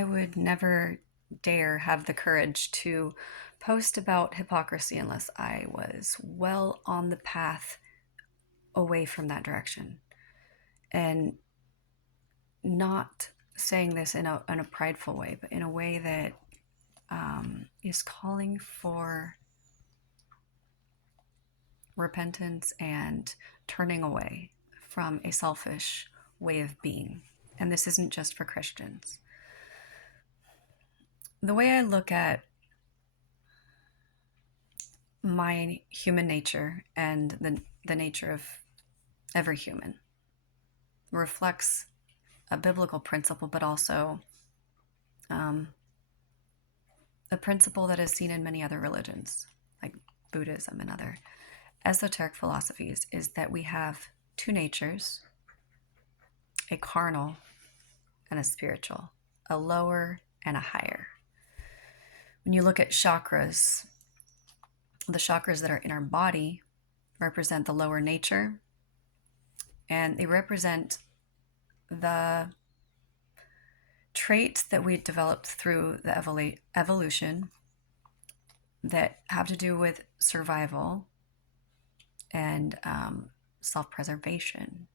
I would never dare have the courage to post about hypocrisy unless I was well on the path away from that direction. And not saying this in a prideful way, but in a way that is calling for repentance and turning away from a selfish way of being. And this isn't just for Christians. The way I look at my human nature and the nature of every human reflects a biblical principle, but also um, a principle that is seen in many other religions, like Buddhism and other esoteric philosophies, is that we have two natures, a carnal and a spiritual, a lower and a higher. When you look at chakras, the chakras that are in our body represent the lower nature, and they represent the traits that we developed through the evolution that have to do with survival and self-preservation.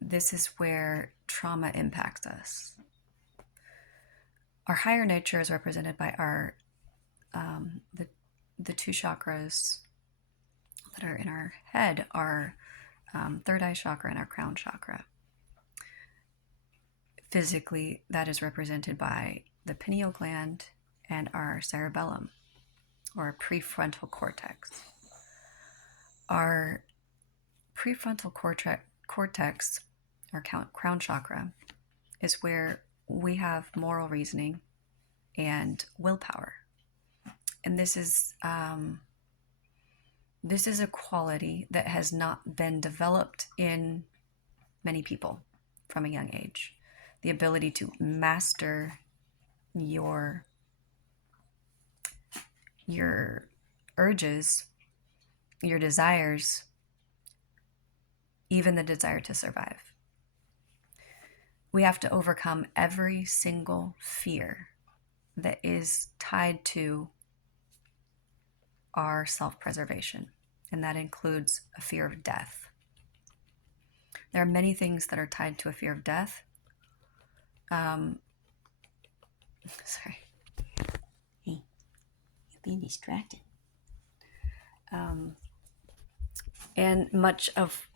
This is where trauma impacts us. Our higher nature is represented by our the two chakras that are in our head, our third eye chakra and our crown chakra. Physically, that is represented by the pineal gland and our cerebellum, or prefrontal cortex. Our prefrontal cortex, or crown chakra, is where we have moral reasoning and willpower. And this is a quality that has not been developed in many people from a young age. The ability to master your urges, your desires, even the desire to survive. We have to overcome every single fear that is tied to our self-preservation, and that includes a fear of death. There are many things that are tied to a fear of death. Sorry. Hey, you're being distracted. And much of,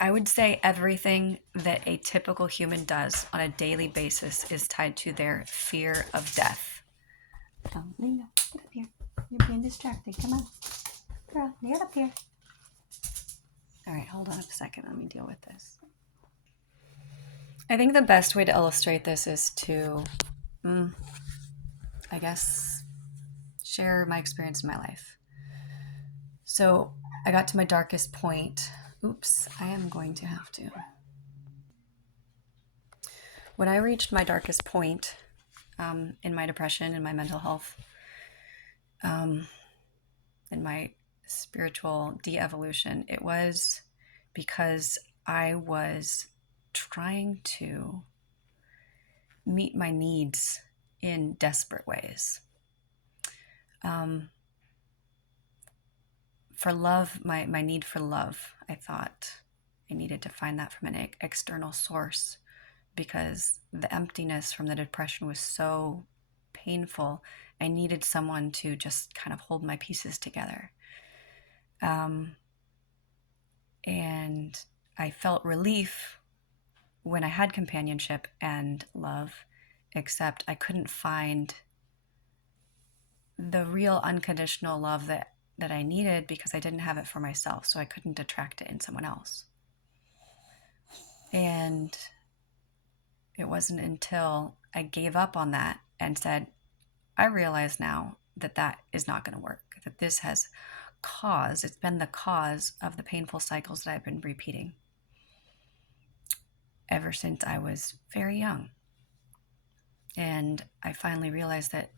I would say everything that a typical human does on a daily basis is tied to their fear of death. Lena, get up here. You're being distracted. Come on. Girl, get up here. All right, hold on a second. Let me deal with this. I think the best way to illustrate this is to, I guess, share my experience in my life. So I got to my darkest point. Oops, I am going to have to. When I reached my darkest point in my depression and my mental health, in my spiritual de-evolution, it was because I was trying to meet my needs in desperate ways. For love, my need for love, I thought I needed to find that from an external source, because the emptiness from the depression was so painful. I needed someone to just kind of hold my pieces together. And I felt relief when I had companionship and love, except I couldn't find the real unconditional love that I needed, because I didn't have it for myself, so I couldn't attract it in someone else. And it wasn't until I gave up on that and said, I realize now that that is not going to work, that this has it's been the cause of the painful cycles that I've been repeating ever since I was very young. And I finally realized that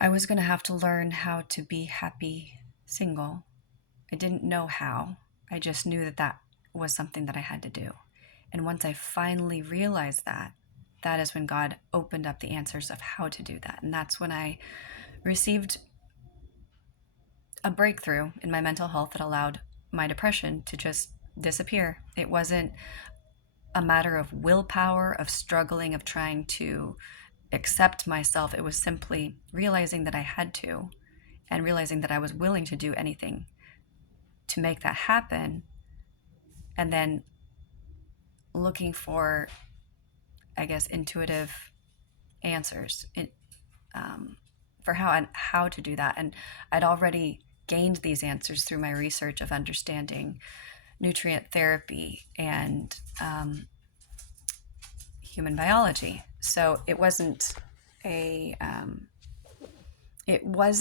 I was going to have to learn how to be happy single. I didn't know how. I just knew that that was something that I had to do. And once I finally realized that, that is when God opened up the answers of how to do that. And that's when I received a breakthrough in my mental health that allowed my depression to just disappear. It wasn't a matter of willpower, of struggling, of trying to accept myself. It was simply realizing that I had to, and realizing that I was willing to do anything to make that happen, and then looking for, I guess, intuitive answers for how to do that. And I'd already gained these answers through my research of understanding nutrient therapy and human biology. So it wasn't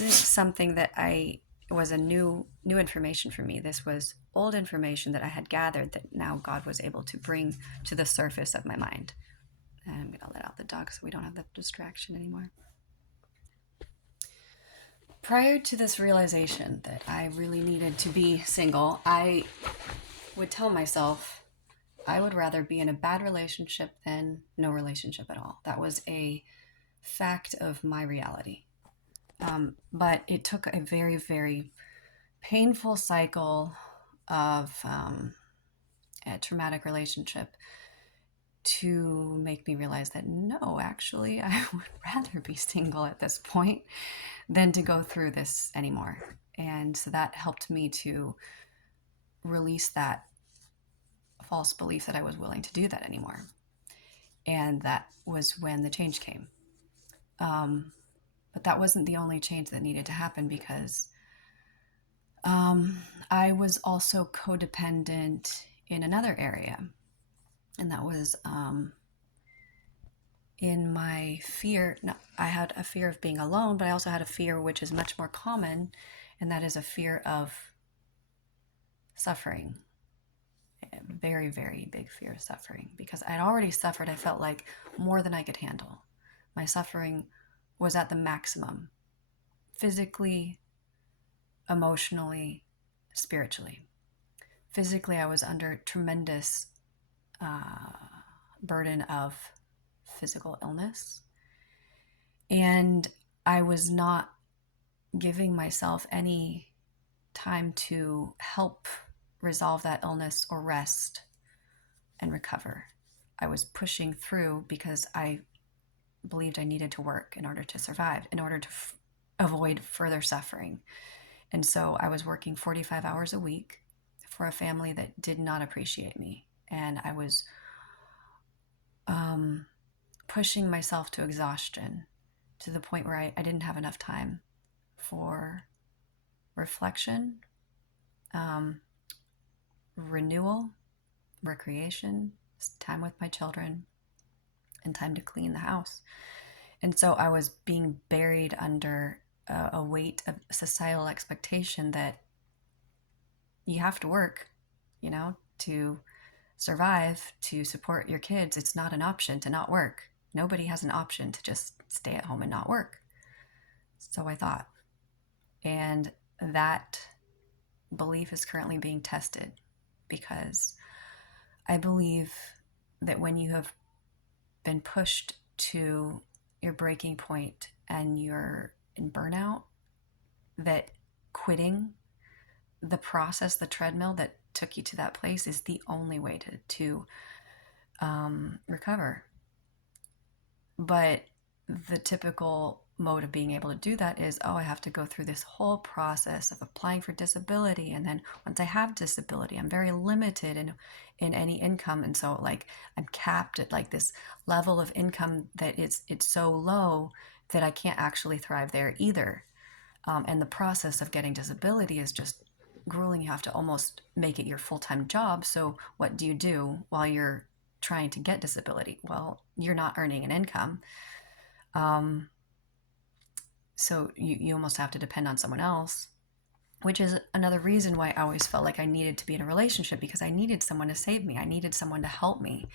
something that was a new information for me. This was old information that I had gathered that now God was able to bring to the surface of my mind. And I'm going to let out the dog so we don't have that distraction anymore. Prior to this realization that I really needed to be single, I would tell myself I would rather be in a bad relationship than no relationship at all. That was a fact of my reality. But it took a very, very painful cycle of a traumatic relationship to make me realize that no, actually, I would rather be single at this point than to go through this anymore. And so that helped me to release that false belief that I was willing to do that anymore. And that was when the change came. But that wasn't the only change that needed to happen, because I was also codependent in another area. And that was in my fear. No, I had a fear of being alone, but I also had a fear which is much more common, and that is a fear of suffering. A very, very big fear of suffering, because I'd already suffered, I felt like, more than I could handle. My suffering was at the maximum, physically, emotionally, spiritually. Physically, I was under tremendous burden of physical illness, and I was not giving myself any time to help resolve that illness or rest and recover. I was pushing through because I believed I needed to work in order to survive, in order to avoid further suffering. And so I was working 45 hours a week for a family that did not appreciate me. And I was pushing myself to exhaustion, to the point where I didn't have enough time for reflection, renewal, recreation, time with my children, and time to clean the house. And so I was being buried under a weight of societal expectation that you have to work, to survive, to support your kids. It's not an option to not work. Nobody has an option to just stay at home and not work. So I thought. And that belief is currently being tested, because I believe that when you have been pushed to your breaking point and you're in burnout, that quitting the process, the treadmill that took you to that place, is the only way to recover. But the typical mode of being able to do that is, I have to go through this whole process of applying for disability, and then once I have disability, I'm very limited in any income, and so I'm capped at this level of income that it's so low that I can't actually thrive there either. And the process of getting disability is just grueling. You have to almost make it your full-time job. So what do you do while you're trying to get disability? Well, you're not earning an income. So you almost have to depend on someone else, which is another reason why I always felt like I needed to be in a relationship, because I needed someone to save me. I needed someone to help me,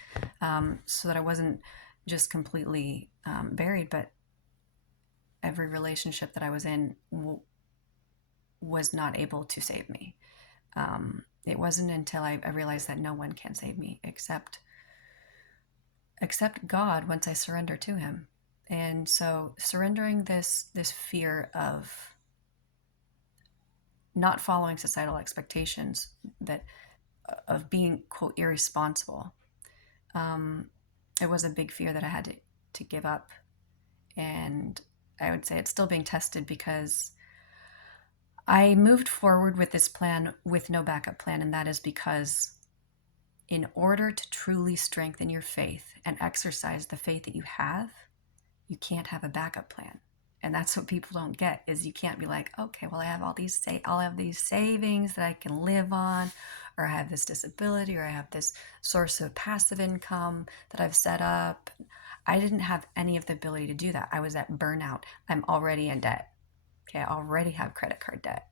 so that I wasn't just completely buried. But every relationship that I was in was not able to save me. It wasn't until I realized that no one can save me except accept God once I surrender to Him. And so surrendering this fear of not following societal expectations, that of being, quote, irresponsible, it was a big fear that I had to give up. And I would say it's still being tested, because I moved forward with this plan with no backup plan. And that is because in order to truly strengthen your faith and exercise the faith that you have, you can't have a backup plan. And that's what people don't get, is you can't be like, okay, well, I have I'll have these savings that I can live on, or I have this disability, or I have this source of passive income that I've set up. I didn't have any of the ability to do that. I was at burnout. I'm already in debt. Okay, I already have credit card debt.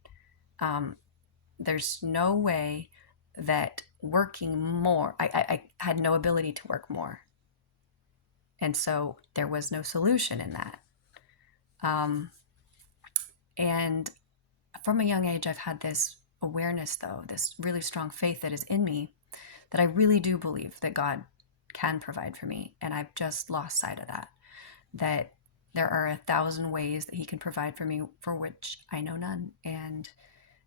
There's no way that working more, I had no ability to work more. And so there was no solution in that. And from a young age, I've had this awareness, though, this really strong faith that is in me, that I really do believe that God can provide for me. And I've just lost sight of that, that there are 1,000 ways that He can provide for me, for which I know none. And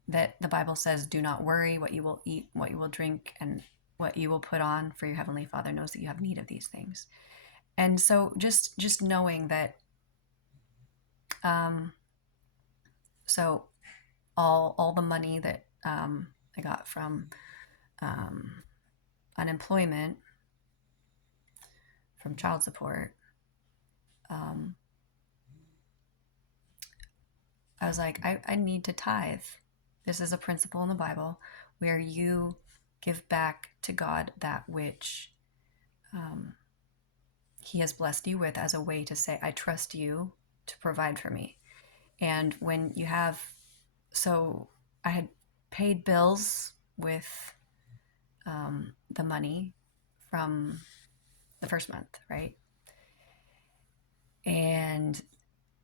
that the Bible says, do not worry what you will eat, what you will drink, and what you will put on, for your Heavenly Father knows that you have need of these things. And so just knowing that, so all the money that I got from unemployment, from child support, I was like, I need to tithe. This is a principle in the Bible where you give back to God that which He has blessed you with, as a way to say, I trust you to provide for me. And when you have, so I had paid bills with the money from the first month, right? And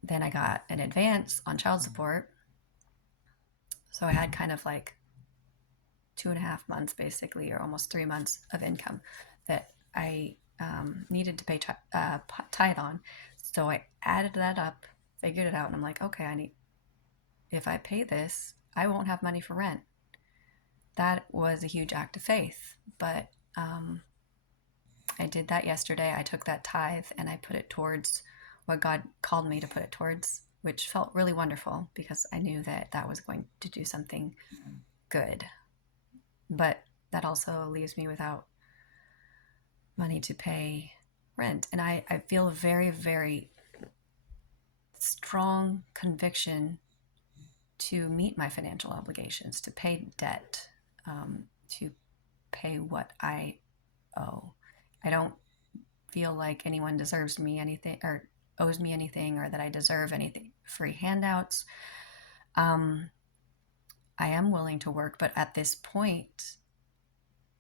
then I got an advance on child support. So I had kind of like 2.5 months, basically, or almost 3 months of income that I needed to pay tithe on. So I added that up, figured it out, and I'm like, okay, if I pay this, I won't have money for rent. That was a huge act of faith, but I did that yesterday. I took that tithe and I put it towards what God called me to put it towards, which felt really wonderful, because I knew that that was going to do something good. But that also leaves me without money to pay rent. And I feel a very, very strong conviction to meet my financial obligations, to pay debt, to pay what I owe. I don't feel like anyone deserves me anything, or owes me anything, or that I deserve anything, free handouts. I am willing to work, but at this point,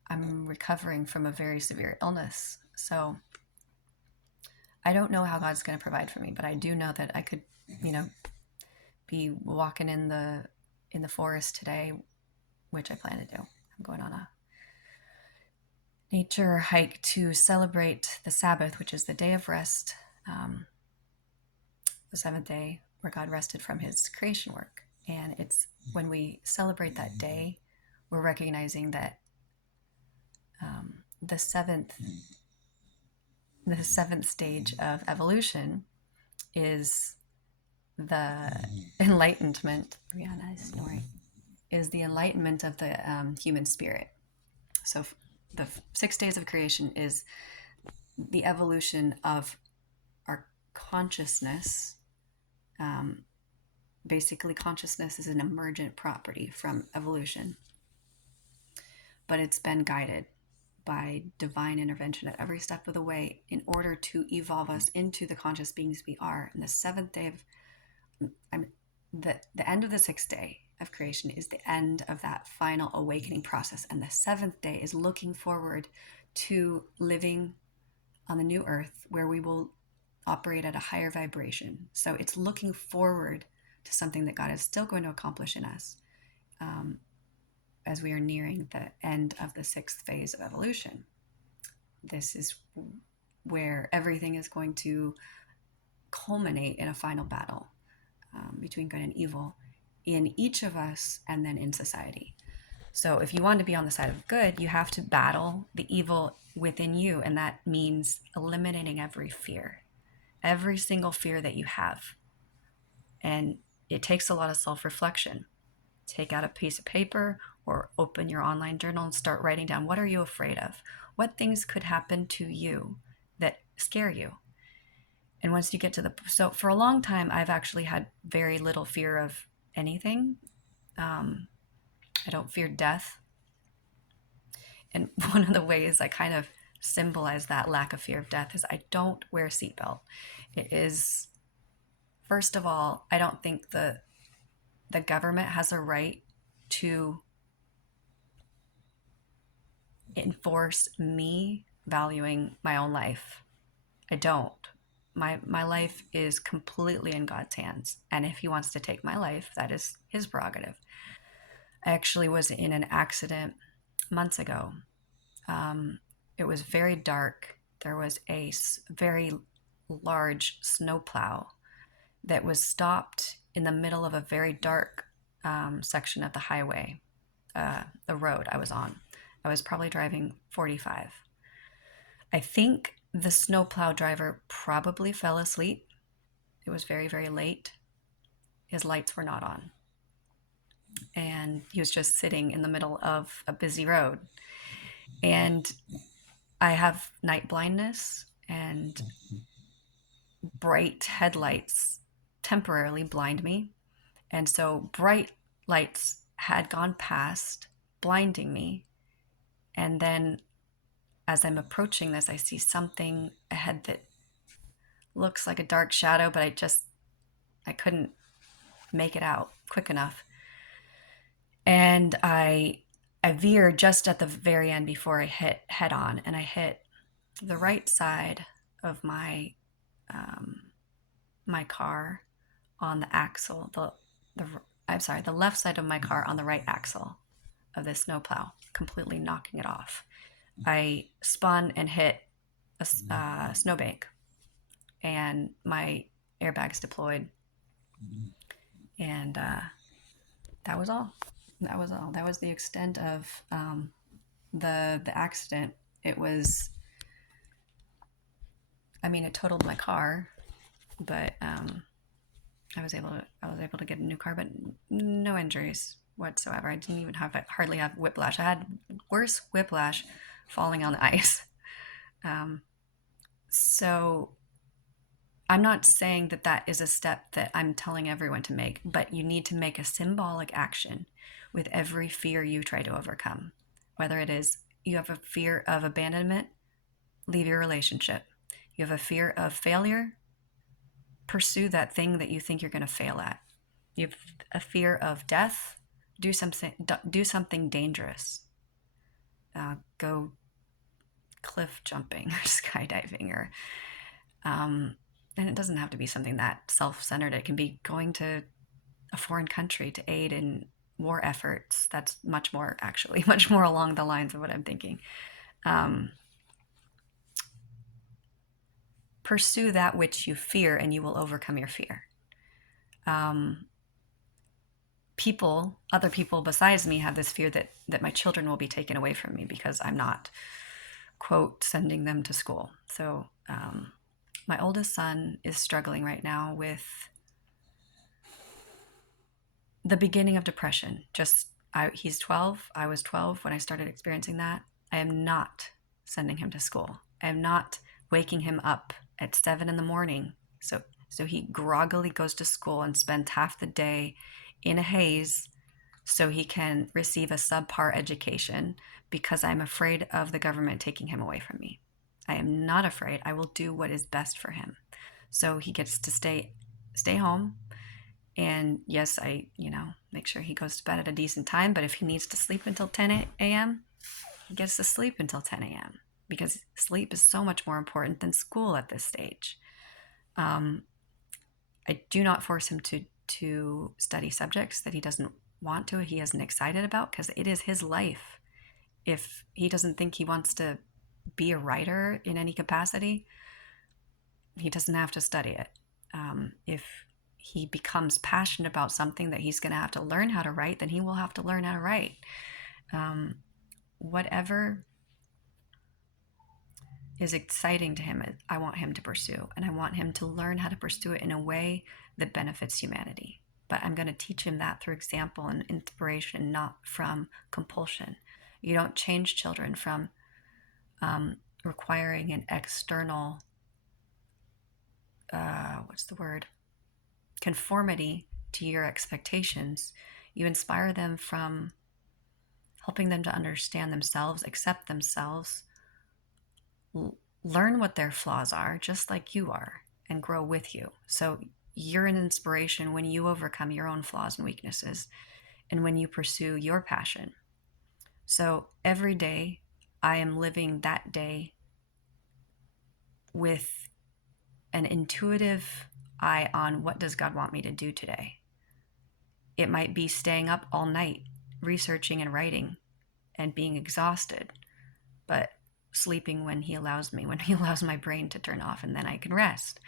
I'm recovering from a very severe illness. So I don't know how God's going to provide for me, but I do know that I could, be walking in the forest today, which I plan to do. I'm going on a nature hike to celebrate the Sabbath, which is the day of rest, the seventh day where God rested from His creation work. And it's when we celebrate that day, we're recognizing that the seventh stage of evolution is the enlightenment. Rihanna is snoring. Is the enlightenment of the human spirit. So the 6 days of creation is the evolution of our consciousness. Basically, consciousness is an emergent property from evolution, but it's been guided by divine intervention at every step of the way in order to evolve us into the conscious beings we are. And the seventh day the end of the 6th day of creation is the end of that final awakening process. And the 7th day is looking forward to living on the new earth, where we will operate at a higher vibration. So it's looking forward to something that God is still going to accomplish in us, as we are nearing the end of the 6th phase of evolution. This is where everything is going to culminate in a final battle between good and evil in each of us and then in society. So if you want to be on the side of good, you have to battle the evil within you. And that means eliminating every fear, every single fear that you have. And it takes a lot of self reflection. Take out a piece of paper or open your online journal and start writing down, what are you afraid of? What things could happen to you that scare you? And once you get to so for a long time, I've actually had very little fear of anything. I don't fear death. And one of the ways I kind of symbolize that lack of fear of death is I don't wear a seatbelt. It is, first of all, I don't think the government has a right to enforce me valuing my own life. I don't. My life is completely in God's hands. And if he wants to take my life, that is his prerogative. I actually was in an accident months ago. It was very dark. There was a very large snowplow that was stopped in the middle of a very dark section of the highway, the road I was on. I was probably driving 45. I think the snowplow driver probably fell asleep. It was very, very late. His lights were not on. And he was just sitting in the middle of a busy road. And I have night blindness, and bright headlights temporarily blind me. And so bright lights had gone past, blinding me. And then as I'm approaching this, I see something ahead that looks like a dark shadow, but I couldn't make it out quick enough. And I veered just at the very end before I hit head on, and I hit the right side of my my car on the axle, the left side of my car on the right axle of this snowplow, completely knocking it off. I spun and hit a snowbank, and my airbags deployed, and that was all. That was all. That was the extent of the accident. It was, I mean, it totaled my car, but I was able to get a new car, but no injuries whatsoever. I didn't even hardly have whiplash. I had worse whiplash falling on the ice. So I'm not saying that that is a step that I'm telling everyone to make, but you need to make a symbolic action with every fear you try to overcome. Whether it is you have a fear of abandonment, leave your relationship. You have a fear of failure, pursue that thing that you think you're going to fail at. You have a fear of death, do something dangerous. Go cliff jumping or skydiving, or and it doesn't have to be something that self-centered. It can be going to a foreign country to aid in war efforts. That's much more along the lines of what I'm thinking. Pursue that which you fear, and you will overcome your fear. Other people besides me have this fear that my children will be taken away from me because I'm not, quote, sending them to school. So my oldest son is struggling right now with the beginning of depression. He's 12. I was 12 when I started experiencing that. I am not sending him to school. I am not waking him up at 7 a.m. So he groggily goes to school and spends half the day in a haze so he can receive a subpar education because I'm afraid of the government taking him away from me. I am not afraid. I will do what is best for him. So he gets to stay home. And yes, I make sure he goes to bed at a decent time. But if he needs to sleep until 10 a.m., he gets to sleep until 10 a.m. because sleep is so much more important than school at this stage. I do not force him to study subjects that he doesn't want to, he isn't excited about, because it is his life. If he doesn't think he wants to be a writer in any capacity, he doesn't have to study it. If he becomes passionate about something that he's going to have to learn how to write, then he will have to learn how to write. Whatever is exciting to him, I want him to pursue, and I want him to learn how to pursue it in a way that benefits humanity. But I'm going to teach him that through example and inspiration, not from compulsion. You don't change children from requiring an external, what's the word? Conformity to your expectations. You inspire them from helping them to understand themselves, accept themselves, learn what their flaws are, just like you are, and grow with you. So you're an inspiration when you overcome your own flaws and weaknesses and when you pursue your passion. So every day I am living that day with an intuitive eye on what does God want me to do today. It might be staying up all night researching and writing and being exhausted, but sleeping when he allows my brain to turn off, and then I can rest.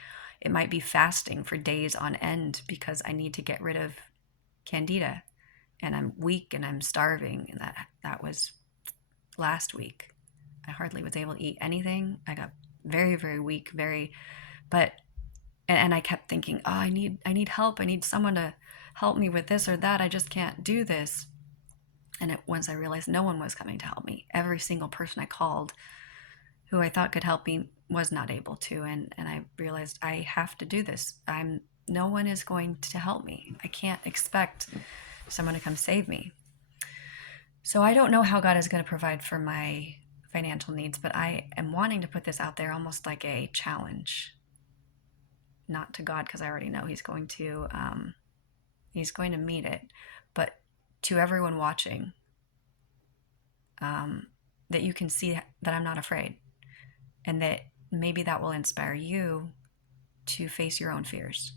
It might be fasting for days on end because I need to get rid of candida and I'm weak and I'm starving, and that was last week. I hardly was able to eat anything. I got very, very weak, and I kept thinking, oh, I need help. I need someone to help me with this or that. I just can't do this. And once I realized no one was coming to help me, every single person I called who I thought could help me was not able to. And I realized I have to do this. No one is going to help me. I can't expect someone to come save me. So I don't know how God is going to provide for my financial needs, but I am wanting to put this out there almost like a challenge. Not to God, because I already know he's going to meet it, but to everyone watching, that you can see that I'm not afraid, and that maybe that will inspire you to face your own fears.